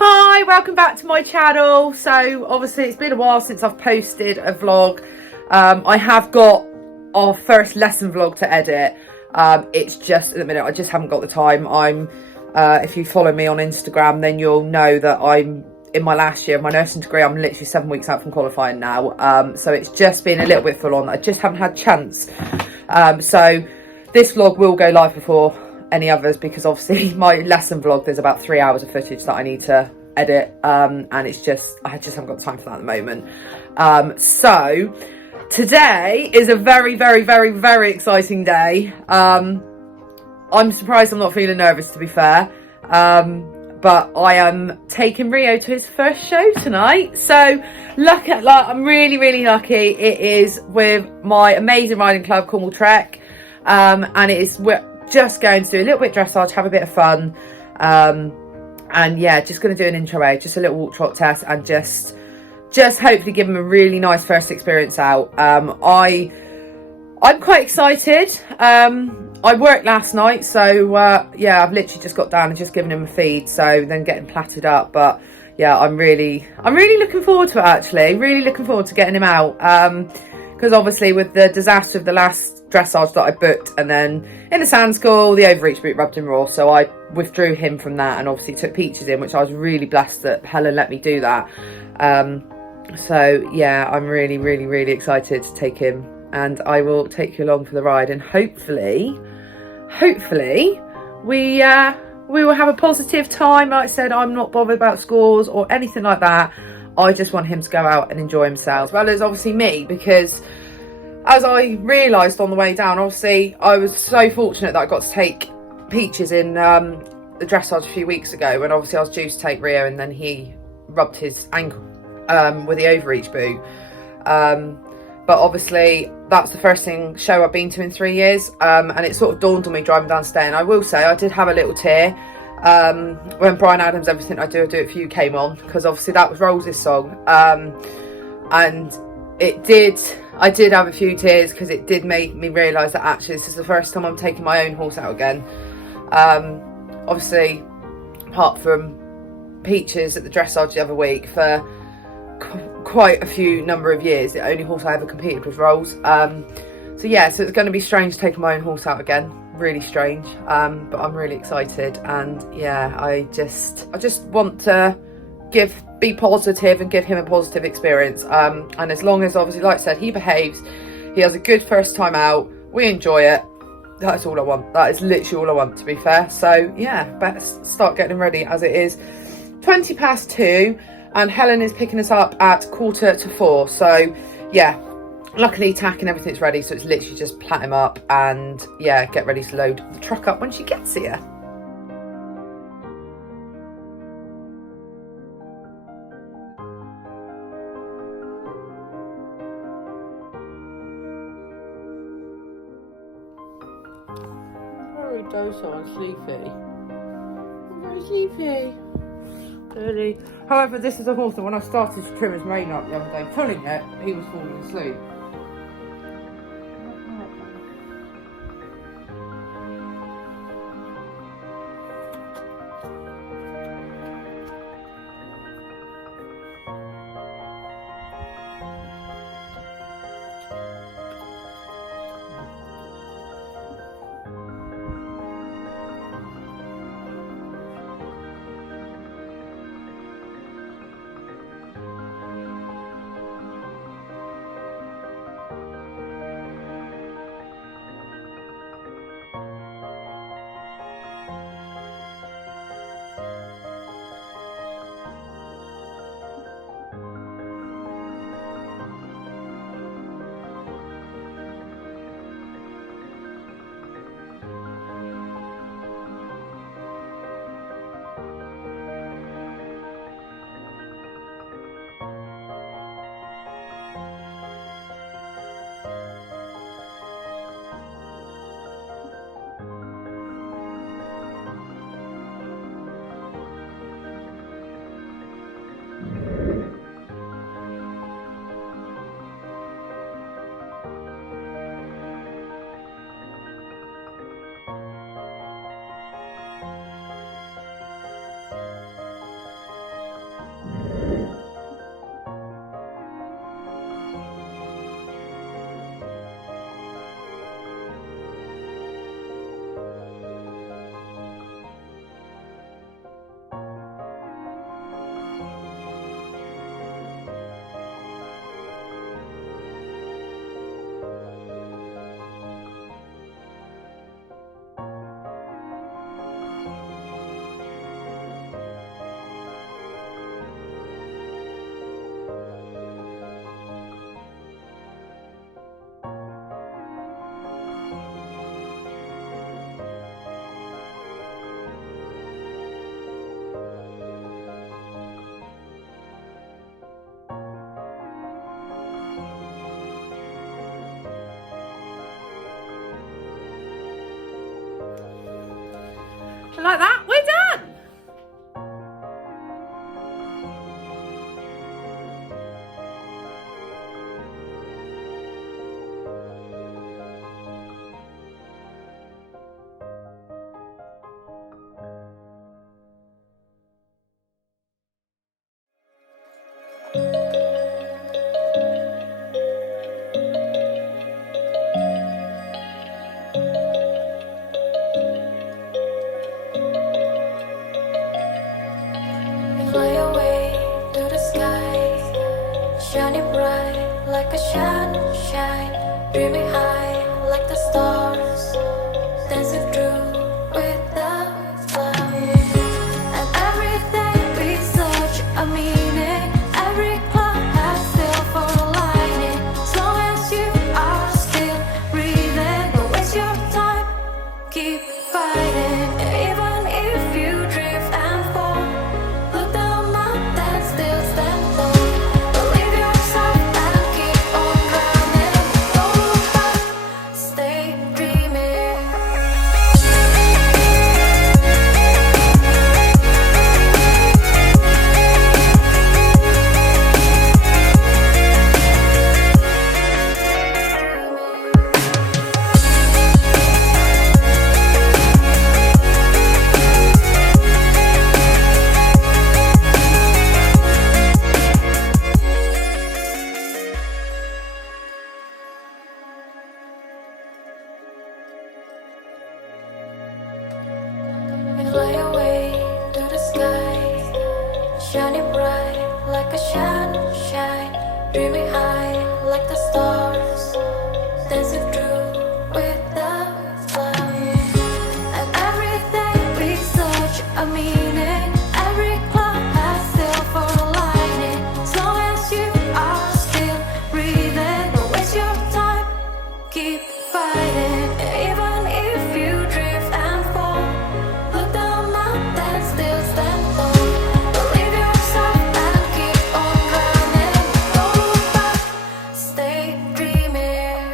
Hi, welcome back to my channel. So obviously it's been a while since I've posted a vlog. I have got our first lesson vlog to edit. It's just at the minute I just haven't got the time. If you follow me on Instagram, then you'll know that I'm in my last year of my nursing degree. I'm literally 7 weeks out from qualifying now. So it's just been a little bit full on. I just haven't had chance. So this vlog will go live before any others, because obviously my lesson vlog, there's about 3 hours of footage that I need to edit, and I just haven't got time for that at the moment. So today is a very exciting day. I'm surprised I'm not feeling nervous, to be fair, but I am taking Rio to his first show tonight. So I'm really lucky. It is with my amazing riding club, Cornwall Trec, and we're just going to do a little bit of dressage, have a bit of fun, and yeah, just going to do an intro, just a little walk trot test, and just hopefully give him a really nice first experience out. I'm quite excited. I worked last night, so yeah, I've literally just got down and just given him a feed, so then getting platted up. But yeah, I'm really looking forward to it, actually. Really looking forward to getting him out, because obviously with the disaster of the last dressage that I booked, and then in the sand school the overreach boot rubbed him raw, so I withdrew him from that and obviously took Peaches in, which I was really blessed that Helen let me do that. So yeah, I'm really excited to take him, and I will take you along for the ride, and hopefully we will have a positive time. Like I said, I'm not bothered about scores or anything like that. I just want him to go out and enjoy himself, as well as obviously me, because as I realised on the way down, obviously I was so fortunate that I got to take Peaches in the dressage a few weeks ago, when obviously I was due to take Rio, and then he rubbed his ankle with the overreach boot. But obviously that's the first show I've been to in 3 years, and it sort of dawned on me driving downstairs. And I will say I did have a little tear when Brian Adams' Everything I Do It For You came on, because obviously that was Rose's song, and I did have a few tears, because it did make me realise that actually this is the first time I'm taking my own horse out again. Obviously, apart from Peaches at the dressage the other week, for quite a few number of years, the only horse I ever competed was Rose. So yeah, so it's going to be strange taking my own horse out again, really strange, but I'm really excited. And yeah, I just want to be positive and give him a positive experience, and as long as, obviously, like I said, he behaves, he has a good first time out, we enjoy it, that's all I want. That is literally all I want, to be fair. So yeah, better start getting him ready, as it is 2:20, and Helen is picking us up at 3:45. So yeah, luckily tack and everything's ready, so it's literally just plat him up and yeah, get ready to load the truck up when she gets here. Very docile and sleepy. I'm very sleepy. Really. However, this is a horse that when I started to trim his mane up the other day, pulling it, he was falling asleep. And like that, we're done. Fly away to the sky, shining bright like a sunshine, dreaming high like the stars, dancing through without clouds. And everything we search a meaning, every cloud has silver lining. As long as you are still breathing, don't waste your time, keep fighting. Even if you drift and fall, look down up and still stand tall. Believe yourself and keep on running. Don't look back, stay dreaming. Fly away to the sky, shining bright like a sunshine, dreaming high like the stars, dancing through without clouds. And everything we search a meaning, every cloud has silver lining. As long as you are still breathing, don't waste your time, keep fighting. Even if you drift and fall, look down up and still stand tall. Believe yourself and keep on running. Don't look back, stay dreaming.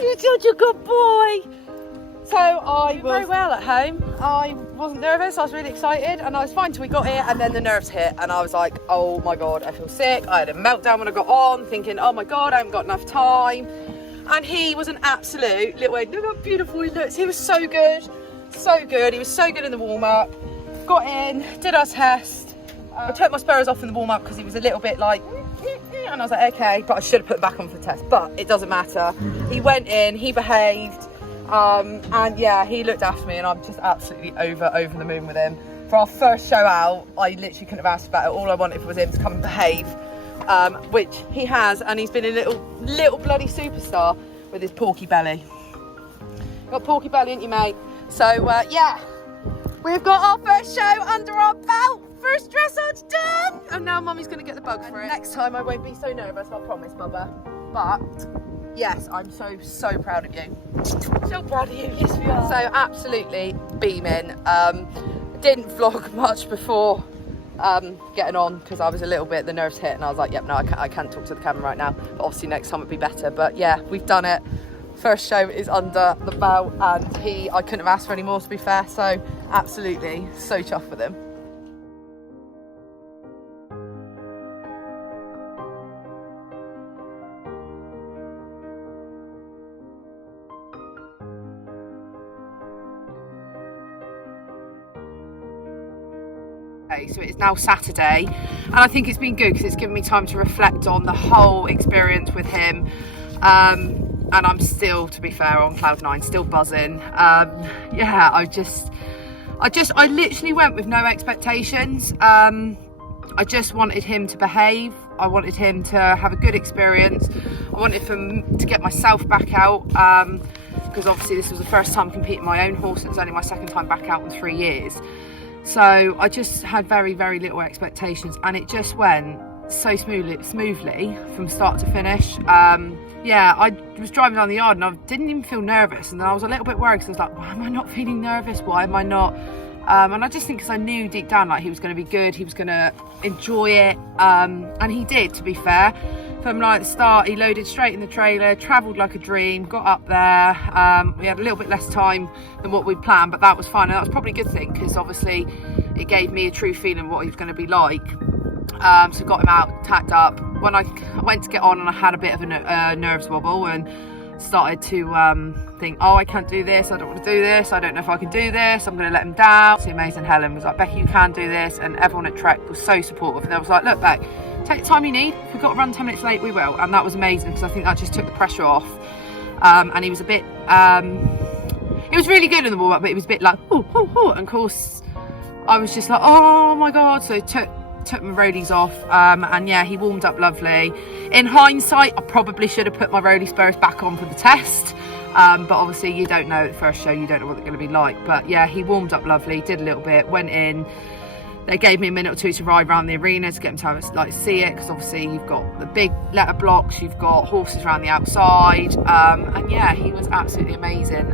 You're such a good boy. So I was very well at home. I wasn't nervous, I was really excited, and I was fine till we got here, and then the nerves hit, and I was like, oh my god, I feel sick. I had a meltdown when I got on, thinking, oh my god, I haven't got enough time. And he was an absolute little, look how beautiful he looks. He was so good, so good. He was so good in the warm-up. Got in, did our test. I took my spurs off in the warm-up because he was a little bit like, and I was like, okay, but I should have put them back on for the test, but it doesn't matter. He went in, he behaved, and yeah, he looked after me, and I'm just absolutely over the moon with him. For our first show out, I literally couldn't have asked for better. All I wanted was him to come and behave, which he has, and he's been a little bloody superstar with his porky belly. Got porky belly, ain't you, mate? So yeah, we've got our first show under our belt. First dressage done! And now Mummy's going to get the bug for it. Next time I won't be so nervous, I promise, Bubba. But, yes, I'm so proud of you. So proud of you, yes we are. So, absolutely beaming. Didn't vlog much before getting on because I was a little bit, the nerves hit, and I was like, yep, no, I can't talk to the camera right now. But obviously next time it'd be better. But yeah, we've done it. First show is under the belt, and I couldn't have asked for any more, to be fair. So, absolutely, so chuffed with him. So it is now Saturday, and I think it's been good because it's given me time to reflect on the whole experience with him, and I'm still, to be fair, on cloud nine, still buzzing. Yeah, I literally went with no expectations. I just wanted him to behave, I wanted him to have a good experience. I wanted to get myself back out, because obviously this was the first time competing my own horse. It was only my second time back out in 3 years. So I just had very, very little expectations, and it just went so smoothly from start to finish. Yeah, I was driving down the yard and I didn't even feel nervous, and then I was a little bit worried because I was like, why am I not feeling nervous? Why am I not? And I just think because I knew deep down like he was going to be good, he was going to enjoy it, and he did, to be fair. From like the start, he loaded straight in the trailer, travelled like a dream, got up there. We had a little bit less time than what we planned, but that was fine, and that was probably a good thing because obviously it gave me a true feeling of what he was going to be like. So got him out, tacked up. When I went to get on, and I had a bit of a nerves wobble and started to think, oh, I can't do this, I don't want to do this, I don't know if I can do this, I'm going to let him down. The amazing Helen was like, Becky, you can do this, and everyone at Trek was so supportive, and they was like, look, Beck, take the time you need, if we've got to run 10 minutes late, we will. And that was amazing because I think that just took the pressure off. And he was a bit, it was really good in the warm-up, but he was a bit like, oh, and of course I was just like, oh my god. So took my roadies off, and yeah, he warmed up lovely. In hindsight, I probably should have put my roadie spurs back on for the test, but obviously you don't know at the first show, you don't know what they're going to be like. But yeah, he warmed up lovely, did a little bit, went in. They gave me a minute or two to ride around the arena to get him to have like see it, because obviously you've got the big letter blocks, you've got horses around the outside, and yeah, he was absolutely amazing.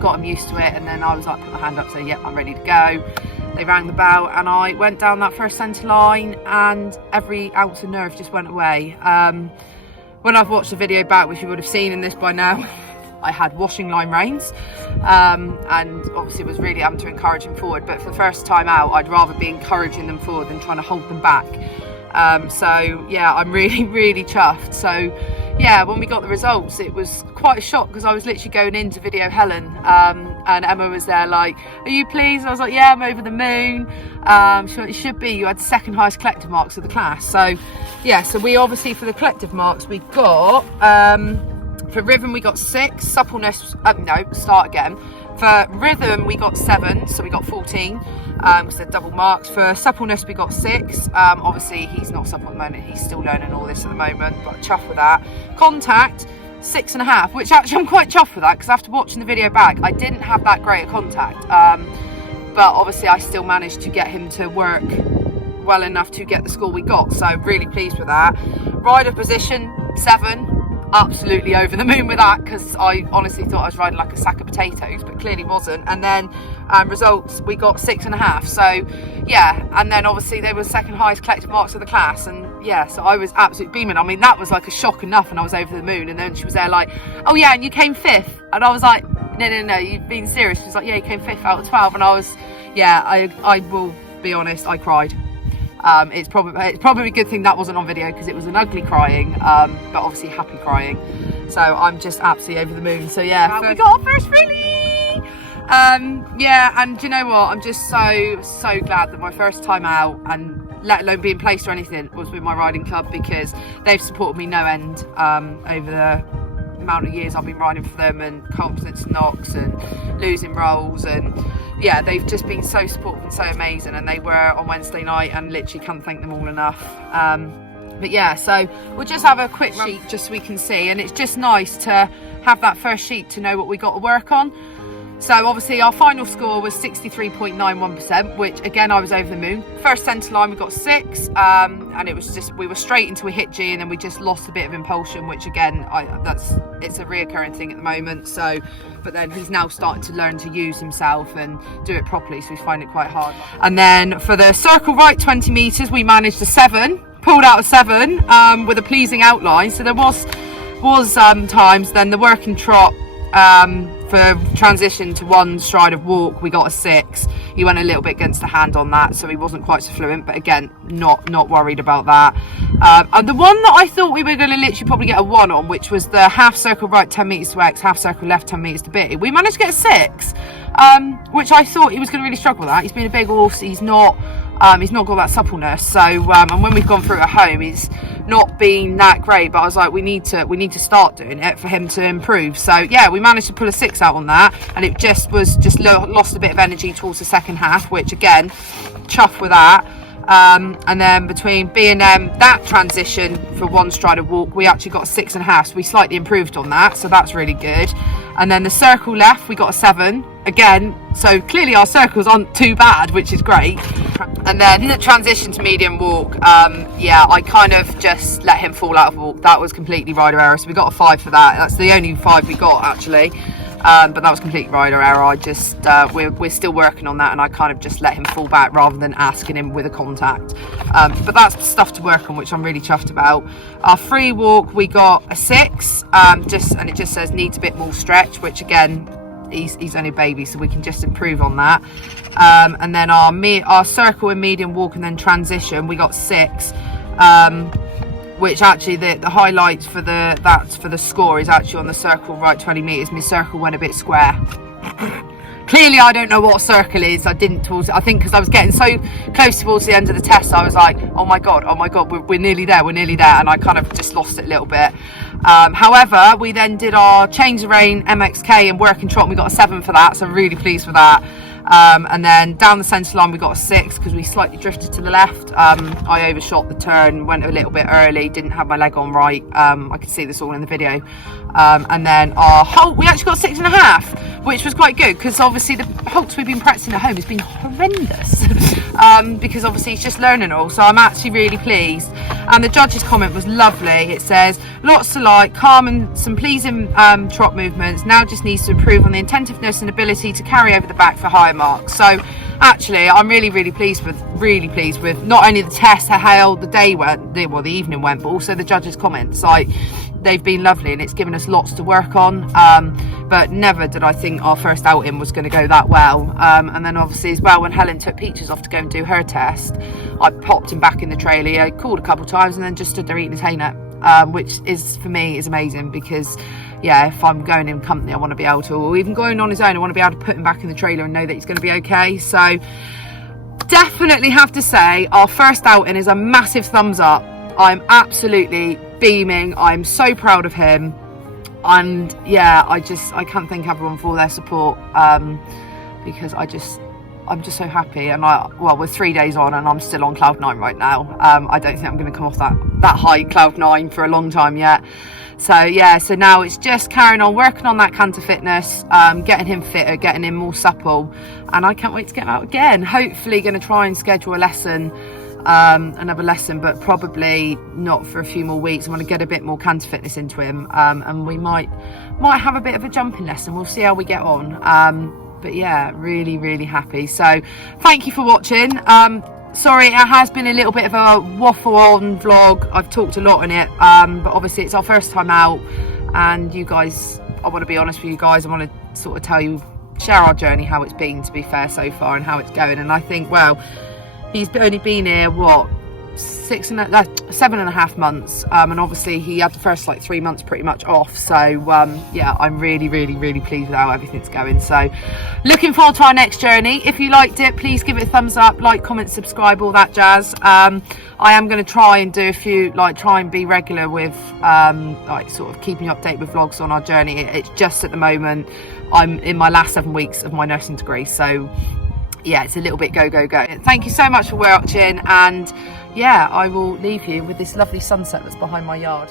Got him used to it, and then I was like, put my hand up, saying, yep, I'm ready to go. They rang the bell, and I went down that first centre line, and every ounce of nerve just went away. When I've watched the video back, which you would have seen in this by now, I had washing line reins, and obviously was really having to encourage them forward. But for the first time out, I'd rather be encouraging them forward than trying to hold them back. So yeah, I'm really, really chuffed. So yeah, when we got the results, it was quite a shock because I was literally going in to video Helen, and Emma was there like, are you pleased? I was like, yeah, I'm over the moon. She went, it should be, you had the second highest collective marks of the class. So yeah, so we obviously, for the collective marks, we got, for rhythm we got 6, suppleness, no, start again. For rhythm we got 7, so we got 14, because they're double marks. For suppleness we got 6, obviously he's not supple at the moment, he's still learning all this at the moment, but I'm chuffed with that. Contact, 6.5, which actually I'm quite chuffed with that, because after watching the video back, I didn't have that great a contact, but obviously I still managed to get him to work well enough to get the score we got, so really pleased with that. Rider position, 7. Absolutely over the moon with that, because I honestly thought I was riding like a sack of potatoes, but clearly wasn't. And then results, we got 6.5, so yeah. And then obviously they were second highest collective marks of the class, and yeah, so I was absolutely beaming. I mean, that was like a shock enough, and I was over the moon. And then she was there like, oh yeah, and you came 5th, and I was like, no, you've been serious? She was like, yeah, you came 5th out of 12, and I was, yeah, I will be honest, I cried. It's probably a good thing that wasn't on video, because it was an ugly crying, but obviously happy crying. So I'm just absolutely over the moon. So yeah, we got our first frilly. Yeah, and do you know what? I'm just so glad that my first time out, and let alone being placed or anything, was with my riding club, because they've supported me no end over the amount of years I've been riding for them, and confidence knocks and losing rolls, and yeah, they've just been so supportive and so amazing, and they were on Wednesday night, and literally can't thank them all enough. But yeah, so we'll just have a quick sheet just so we can see, and it's just nice to have that first sheet to know what we got to work on. So obviously our final score was 63.91%, which again, I was over the moon. First centre line we got 6, and it was just, we were straight into a hit G, and then we just lost a bit of impulsion, which again, it's a reoccurring thing at the moment. So, but then he's now starting to learn to use himself and do it properly, so he's finding it quite hard. And then for the circle right 20 metres, we managed a 7, pulled out a 7 with a pleasing outline. So there was times, then the working trot, for transition to one stride of walk, we got a 6. He went a little bit against the hand on that, so he wasn't quite so fluent, but again, not worried about that. And the one that I thought we were going to literally probably get a 1 on, which was the half circle right 10 metres to X, half circle left 10 metres to B, we managed to get a 6, which I thought he was going to really struggle with that. He's been a big horse, he's not got that suppleness, so and when we've gone through at home, he's not been that great, but I was like, we need to start doing it for him to improve. So yeah, we managed to pull a 6 out on that, and it lost a bit of energy towards the second half, which again, chuffed with that. And then between B and M, that transition for one strided walk, we actually got a 6.5, so we slightly improved on that, so that's really good. And then the circle left, we got a 7 again, so clearly our circles aren't too bad, which is great. And then the transition to medium walk, yeah, I kind of just let him fall out of walk. That was completely rider error, so we got a 5 for that. That's the only 5 we got actually. But that was complete rider error. I just we're still working on that, and I kind of just let him fall back rather than asking him with a contact. But that's stuff to work on, which I'm really chuffed about. Our free walk, we got a 6, and it just says needs a bit more stretch, which again, he's only a baby, so we can just improve on that. And then our circle and medium walk and then transition, we got 6. Which actually the highlights for the score is actually on the circle right 20 meters. My circle went a bit square. Clearly I don't know what a circle is. I think because I was getting so close towards the end of the test, I was like, oh my god, we're nearly there, and I kind of just lost it a little bit. However, we then did our change the rein MXK and working trot, and we got a 7 for that, so I'm really pleased with that. And then down the centre line we got a 6 because we slightly drifted to the left. I overshot the turn, went a little bit early, didn't have my leg on right. I could see this all in the video. And then our halt, we actually got 6.5, which was quite good because obviously the halts we've been practicing at home has been horrendous. Because obviously he's just learning all, so I'm actually really pleased. And the judge's comment was lovely. It says, lots to like, calm and some pleasing trot movements, now just needs to improve on the attentiveness and ability to carry over the back for higher marks. So actually I'm really pleased with not only the test, how the day went, the evening went, but also the judge's comments. Like, they've been lovely and it's given us lots to work on. But never did I think our first outing was going to go that well. And then obviously as well, when Helen took Peaches off to go and do her test, I popped him back in the trailer. I called a couple of times and then just stood there eating his hay nut, which is for me is amazing because yeah, if I'm going in company I want to be able to, or even going on his own, I want to be able to put him back in the trailer and know that he's going to be okay. So definitely have to say our first outing is a massive thumbs up. I'm absolutely beaming. I'm so proud of him, and yeah, I can't thank everyone for their support, because I'm just so happy. And we're 3 days on and I'm still on cloud 9 right now. I don't think I'm going to come off that high cloud 9 for a long time yet. So yeah, so now it's just carrying on working on that canter fitness, getting him fitter, getting him more supple, and I can't wait to get him out again. Hopefully going to try and schedule a lesson, another lesson, but probably not for a few more weeks. I want to get a bit more canter fitness into him, and we might have a bit of a jumping lesson. We'll see how we get on. But yeah, really happy. So thank you for watching. Sorry, it has been a little bit of a waffle on vlog. I've talked a lot in it, but obviously it's our first time out, and you guys, I want to be honest with you guys. I want to sort of share our journey, how it's been, to be fair, so far, and how it's going. And I think, well, he's only been here, what, 7.5 months, and obviously he had the first 3 months pretty much off. So yeah, I'm really pleased with how everything's going. So looking forward to our next journey. If you liked it, please give it a thumbs up, like, comment, subscribe, all that jazz. I am going to try and do a few, try and be regular with sort of keeping you updated with vlogs on our journey. It's just at the moment I'm in my last 7 weeks of my nursing degree, so yeah, it's a little bit go. Thank you so much for watching, and yeah, I will leave you with this lovely sunset that's behind my yard.